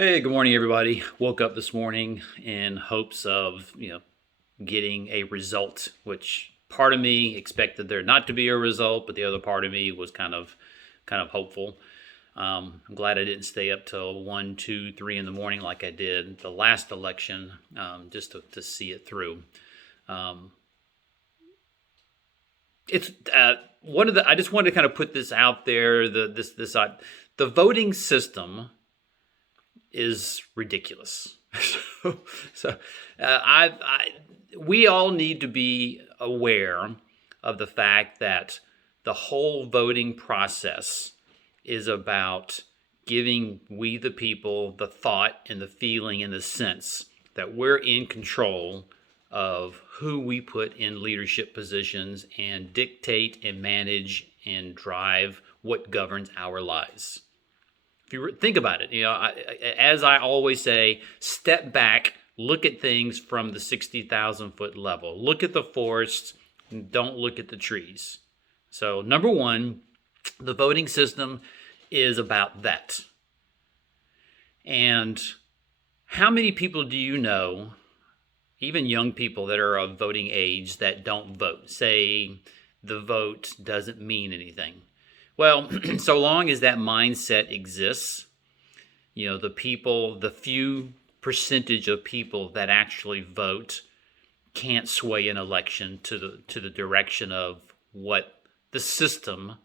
Hey, good morning, everybody. Woke up this morning in hopes of, getting a result, which part of me expected there not to be a result, but the other part of me was kind of hopeful. I'm glad I didn't stay up till 1, 2, 3 in the morning like I did the last election, just to see it through. Um, it's one of the. I just wanted to kind of put this out there. The voting system is ridiculous. so, so we all need to be aware of the fact that the whole voting process is about giving we the people the thought and the feeling and the sense that we're in control of who we put in leadership positions and dictate and manage and drive what governs our lives. If you think about it, as I always say, step back, look at things from the 60,000 foot level. Look at the forests, don't look at the trees. So, number one, the voting system is about that. And how many people do you know, even young people that are of voting age, that don't vote? Say the vote doesn't mean anything. Well, so long as that mindset exists, the few percentage of people that actually vote can't sway an election to the direction of what the system,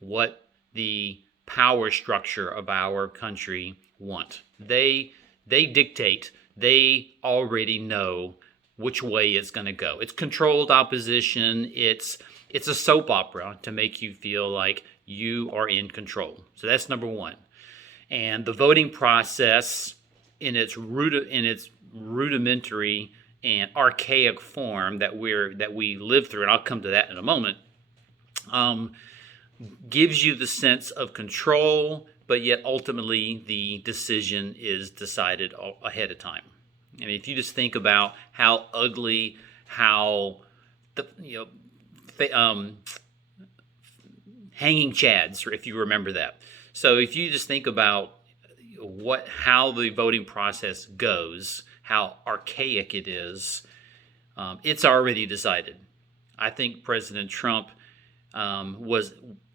what the power structure of our country want. They dictate. They already know which way it's going to go. It's controlled opposition. It's a soap opera to make you feel like you are in control. So that's number one. And the voting process in its rudimentary and archaic form that we live through, and I'll come to that in a moment, gives you the sense of control, but yet ultimately the decision is decided ahead of time. I mean, if you just think about how ugly, how hanging chads, if you remember that. So if you just think about how the voting process goes, how archaic it is, it's already decided. I think President Trump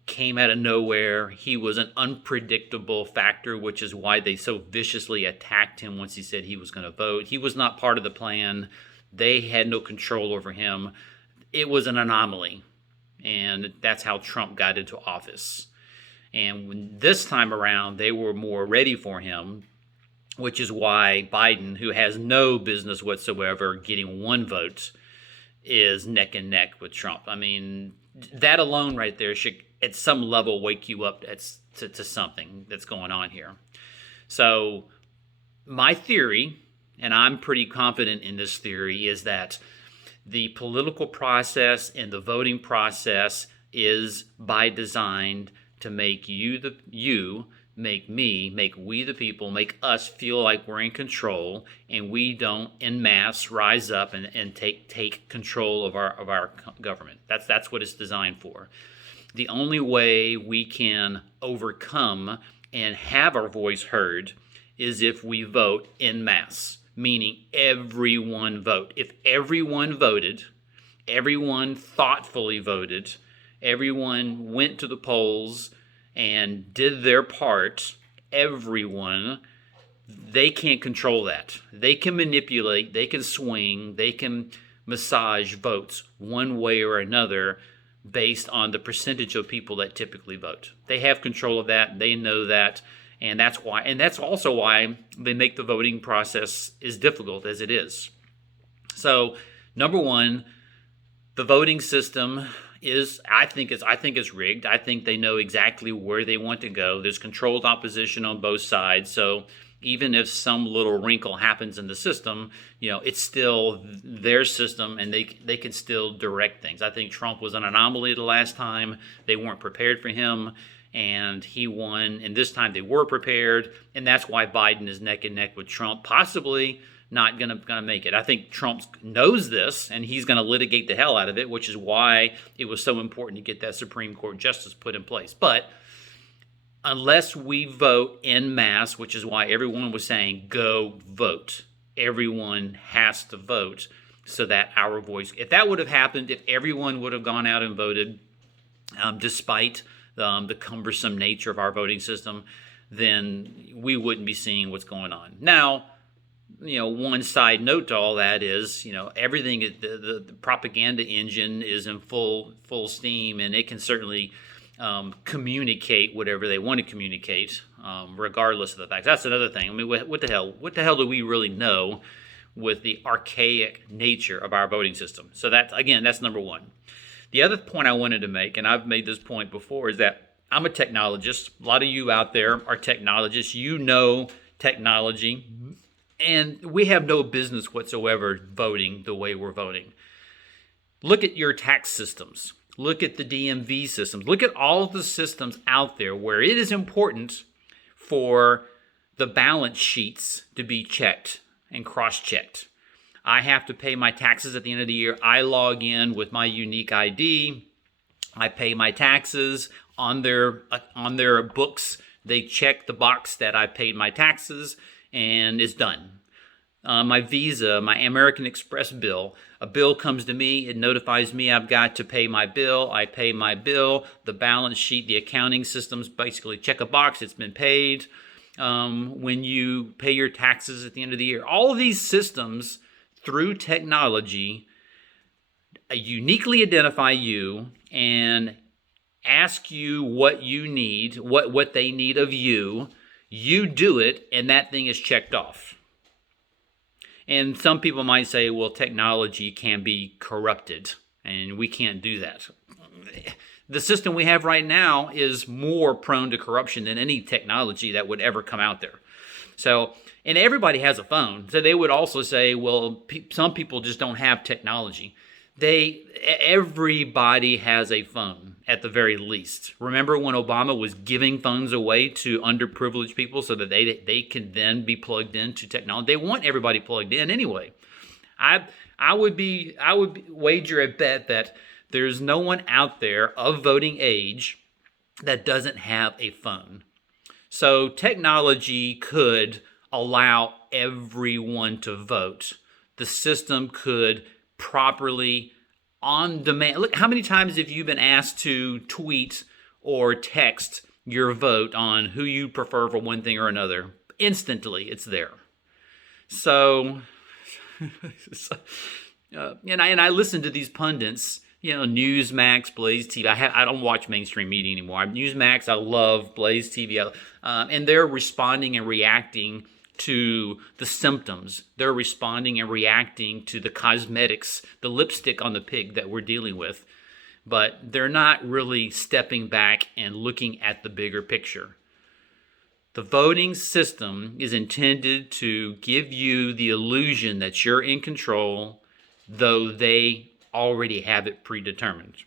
came out of nowhere. He was an unpredictable factor, which is why they so viciously attacked him once he said he was going to vote. He was not part of the plan. They had no control over him. It was an anomaly, and that's how Trump got into office. And when this time around, they were more ready for him, which is why Biden, who has no business whatsoever getting one vote, is neck and neck with Trump. I mean, that alone right there should, at some level, wake you up to something that's going on here. So my theory, and I'm pretty confident in this theory, is that the political process and the voting process is by design to make make me, make we the people, make us feel like we're in control, and we don't en masse rise up and take control of our government. That's what it's designed for. The only way we can overcome and have our voice heard is if we vote en masse, meaning everyone vote. If everyone voted, everyone thoughtfully voted, everyone went to the polls and did their part, everyone, they can't control that. They can manipulate, they can swing, they can massage votes one way or another based on the percentage of people that typically vote. They have control of that, they know that, and that's also why they make the voting process as difficult as it is. So, number one, the voting system I think it's rigged. I think they know exactly where they want to go. There's controlled opposition on both sides. So even if some little wrinkle happens in the system, it's still their system, and they can still direct things. I think Trump was an anomaly the last time. They weren't prepared for him, and he won. And this time they were prepared, and that's why Biden is neck and neck with Trump, possibly not gonna make it. I think Trump knows this, and he's gonna litigate the hell out of it, which is why it was so important to get that Supreme Court justice put in place. But unless we vote en masse, which is why everyone was saying, go vote. Everyone has to vote so that our voice, if that would have happened, if everyone would have gone out and voted, despite the cumbersome nature of our voting system, then we wouldn't be seeing what's going on. Now, one side note to all that is, everything, the propaganda engine is in full steam, and it can certainly communicate whatever they want to communicate, regardless of the facts. That's another thing. I mean, what the hell? What the hell do we really know with the archaic nature of our voting system? So that's number one. The other point I wanted to make, and I've made this point before, is that I'm a technologist. A lot of you out there are technologists. You know technology. And we have no business whatsoever voting the way we're voting. Look at your tax systems. Look at the DMV systems. Look at all of the systems out there where it is important for the balance sheets to be checked and cross-checked. I have to pay my taxes at the end of the year. I log in with my unique ID. I pay my taxes on their books. They check the box that I paid my taxes, and it's done. My Visa, my American Express bill, a bill comes to me, it notifies me I've got to pay my bill, I pay my bill, the balance sheet, the accounting systems basically check a box, it's been paid. When you pay your taxes at the end of the year, all of these systems, through technology, uniquely identify you and ask you what you need, what they need of you. You do it, and that thing is checked off. And some people might say, well, technology can be corrupted, and we can't do that. The system we have right now is more prone to corruption than any technology that would ever come out there. So, and everybody has a phone. So they would also say, well, some people just don't have technology. Everybody has a phone at the very least. Remember when Obama was giving phones away to underprivileged people so that they can then be plugged into technology? They want everybody plugged in anyway. I would wager a bet that there's no one out there of voting age that doesn't have a phone. So technology could allow everyone to vote. The system could properly, on demand. Look, how many times have you been asked to tweet or text your vote on who you prefer for one thing or another? Instantly, it's there. So, and I listen to these pundits, Newsmax, Blaze TV. I don't watch mainstream media anymore. Newsmax, I love Blaze TV, and they're responding and reacting to the symptoms. They're responding and reacting to the cosmetics, the lipstick on the pig that we're dealing with. But they're not really stepping back and looking at the bigger picture. The voting system is intended to give you the illusion that you're in control, though they already have it predetermined.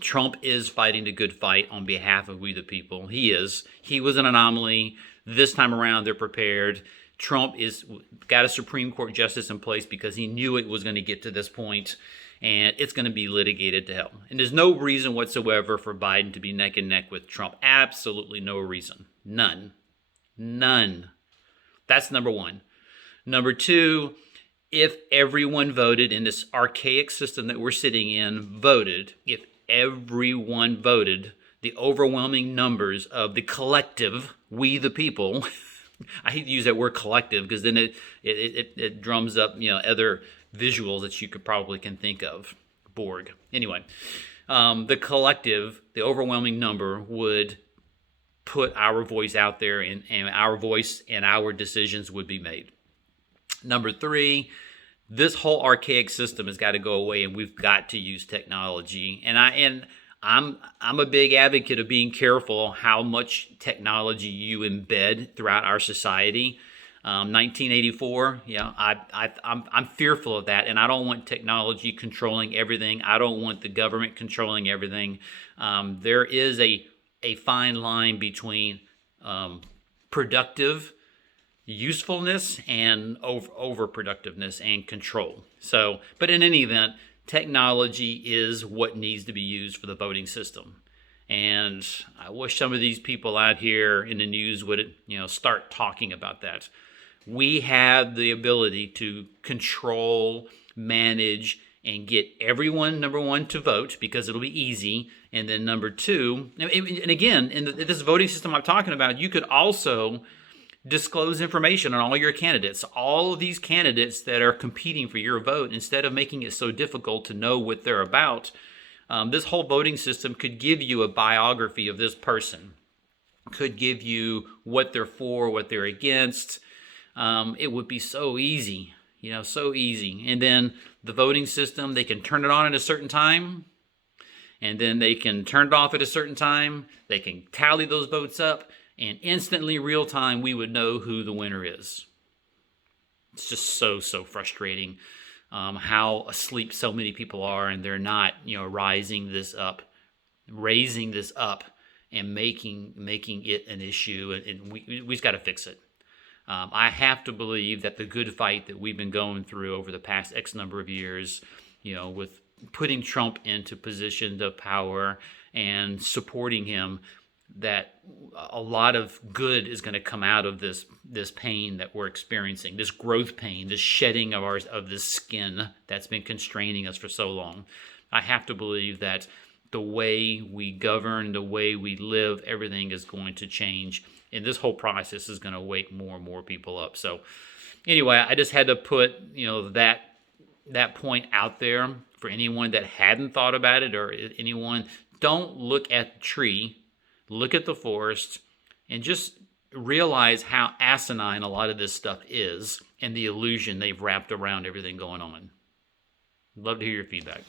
Trump is fighting the good fight on behalf of we the people. He is. He was an anomaly. This time around, they're prepared. Trump got a Supreme Court justice in place because he knew it was going to get to this point, and it's going to be litigated to hell. And there's no reason whatsoever for Biden to be neck and neck with Trump. Absolutely no reason. None. That's number one. Number two, if everyone voted in this archaic system that we're sitting in, if everyone voted, the overwhelming numbers of the collective, we the people, I hate to use that word collective because then it drums up other visuals that you can think of. Borg. Anyway, the collective, the overwhelming number would put our voice out there, and our voice and our decisions would be made. Number three, this whole archaic system has got to go away, and we've got to use technology. And I'm a big advocate of being careful how much technology you embed throughout our society. 1984, I'm fearful of that, and I don't want technology controlling everything. I don't want the government controlling everything. There is a fine line between productive usefulness and overproductiveness and control. So, but in any event, technology is what needs to be used for the voting system. And I wish some of these people out here in the news would, start talking about that. We have the ability to control, manage, and get everyone, number one, to vote because it'll be easy. And then number two, and again, in this voting system I'm talking about, you could also disclose information on all your candidates, all of these candidates that are competing for your vote, instead of making it so difficult to know what they're about. This whole voting system could give you a biography of this person, could give you what they're for, what they're against. It would be so easy, so easy. And then the voting system, they can turn it on at a certain time, and then they can turn it off at a certain time. They can tally those votes up, and instantly, real time, we would know who the winner is. It's just so frustrating how asleep so many people are, and they're not, raising this up, and making it an issue. And we've got to fix it. I have to believe that the good fight that we've been going through over the past X number of years, with putting Trump into positions of power and supporting him, that a lot of good is going to come out of this pain that we're experiencing, this growth pain, this shedding of this skin that's been constraining us for so long. I have to believe that the way we govern, the way we live, everything is going to change. And this whole process is going to wake more and more people up. So anyway, I just had to put, that point out there for anyone that hadn't thought about it, or anyone. Don't look at the tree, look at the forest, and just realize how asinine a lot of this stuff is and the illusion they've wrapped around everything going on. Love to hear your feedback.